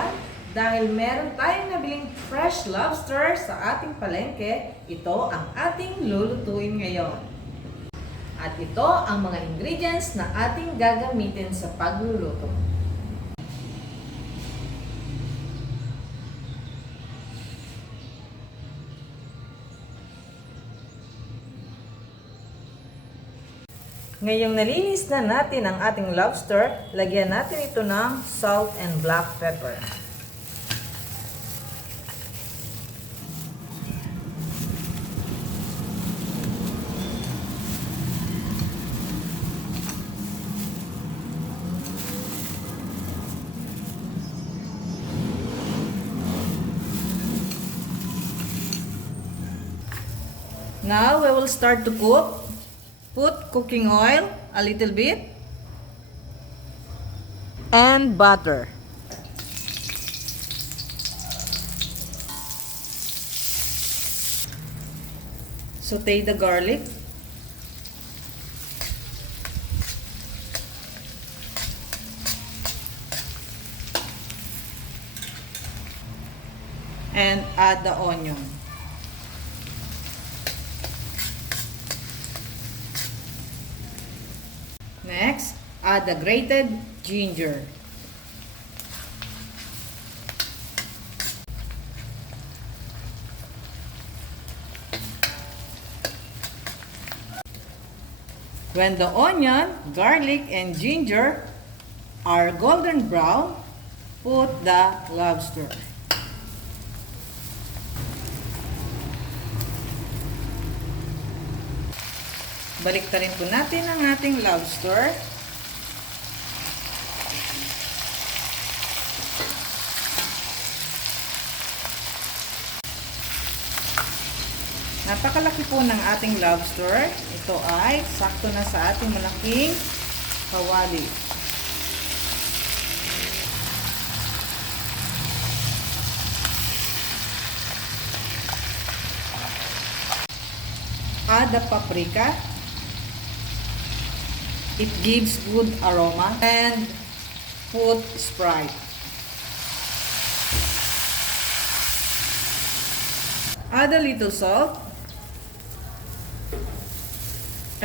everyone! Dahil meron tayong nabiling fresh lobster sa ating palengke, ito ang ating lulutuin ngayon. At ito ang mga ingredients na ating gagamitin sa pagluluto. Ngayong nalinis na natin ang ating lobster, lagyan natin ito ng salt and black pepper. Now we will start to cook. Put cooking oil, a little bit, and butter. Saute the garlic. And add the onion. Next, add the grated ginger. When the onion, garlic, and ginger are golden brown, put the lobster. Baliktarin po natin ang ating lobster. Napakalaki po ng ating lobster. Ito ay sakto na sa ating malaking kawali. Add the paprika. It gives good aroma. And put Sprite. Add a little salt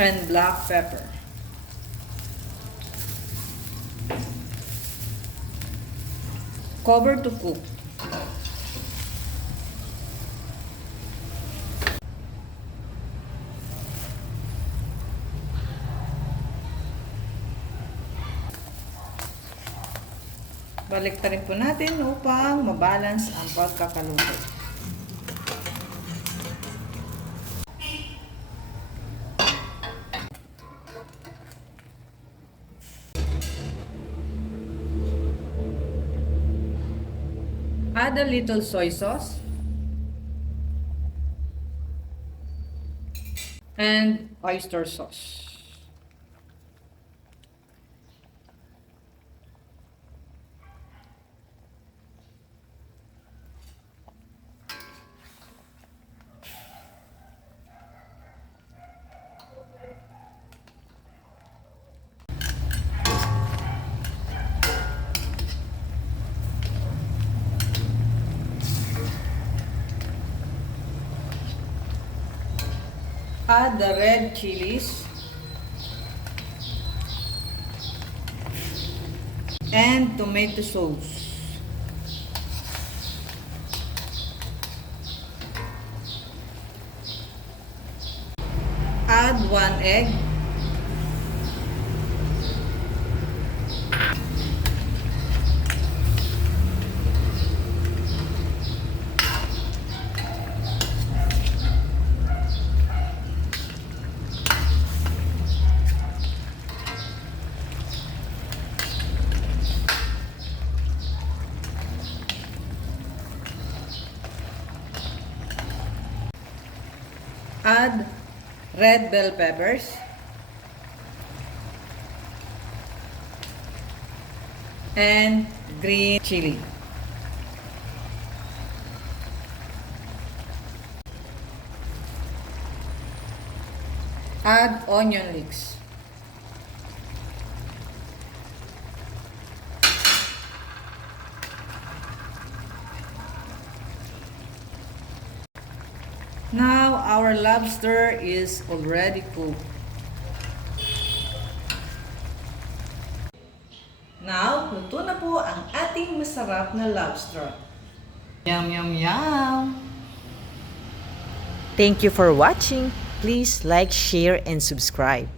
and black pepper. Cover to cook. Baliktarin po natin upang mabalance ang pagkakaluto. Add a little soy sauce and oyster sauce. Add the red chilies and tomato sauce. Add 1 egg. Add red bell peppers and green chili. Add onion leeks. our lobster is already cooked. Now, luto na po ang ating masarap na lobster. Yum, yum, yum! Thank you for watching. Please like, share, and subscribe.